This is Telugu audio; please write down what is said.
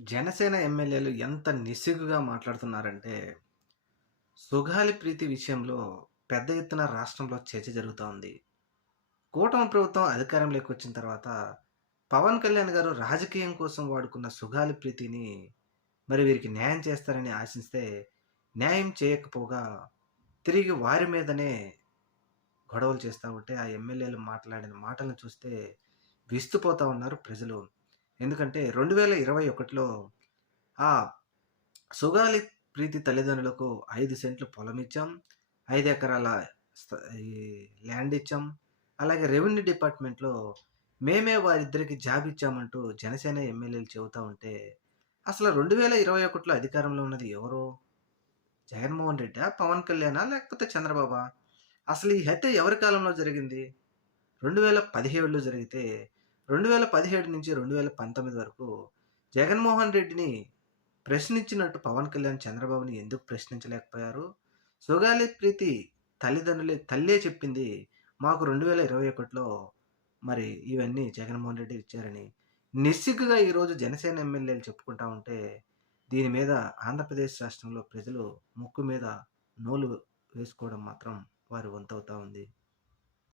జనసేన ఎమ్మెల్యేలు ఎంత నిస్సిగ్గుగా మాట్లాడుతున్నారంటే, సుగాలి ప్రీతి విషయంలో పెద్ద ఎత్తున రాష్ట్రంలో చర్చ జరుగుతా ఉంది. కూటమి ప్రభుత్వం అధికారంలోకి వచ్చిన తర్వాత, పవన్ కళ్యాణ్ గారు రాజకీయం కోసం వాడుకున్న సుగాలి ప్రీతిని మరి వీరికి న్యాయం చేస్తారని ఆశిస్తే, న్యాయం చేయకపోగా తిరిగి వారి మీదనే గొడవలు చేస్తా ఉంటే, ఆ ఎమ్మెల్యేలు మాట్లాడిన మాటలను చూస్తే విస్తుపోతా ఉన్నారు ప్రజలు. ఎందుకంటే 2021లో ఆ సుగాలి ప్రీతి తల్లిదండ్రులకు 5 సెంట్లు పొలమిచ్చాం. 5 ఎకరాల స్థ ఈ ల్యాండ్ ఇచ్చాం. అలాగే రెవెన్యూ డిపార్ట్‌మెంట్‌లో మేమే వారిద్దరికి జాబ్ ఇచ్చామంటూ జనసేన ఎమ్మెల్యేలు చెబుతా ఉంటే, అసలు 2021లో అధికారంలో ఉన్నది ఎవరు? జగన్మోహన్ రెడ్డా? పవన్ కళ్యాణా? లేకపోతే చంద్రబాబా? అసలు ఈ హత్య ఎవరి కాలంలో జరిగింది? 2017లో జరిగితే, 2017 నుంచి 2019 వరకు జగన్మోహన్ రెడ్డిని ప్రశ్నించినట్టు పవన్ కళ్యాణ్ చంద్రబాబుని ఎందుకు ప్రశ్నించలేకపోయారు? సుగాలి ప్రీతి తల్లే చెప్పింది. మాకు 2021లో మరి ఇవన్నీ జగన్మోహన్ రెడ్డి ఇచ్చారని. నిస్సిగ్గుగా ఈరోజు జనసేన ఎమ్మెల్యేలు చెప్పుకుంటా ఉంటే, దీని మీద ఆంధ్రప్రదేశ్ రాష్ట్రంలో ప్రజలు ముక్కు మీద నూలు వేసుకోవడం మాత్రం వారి వంతవుతా ఉంది.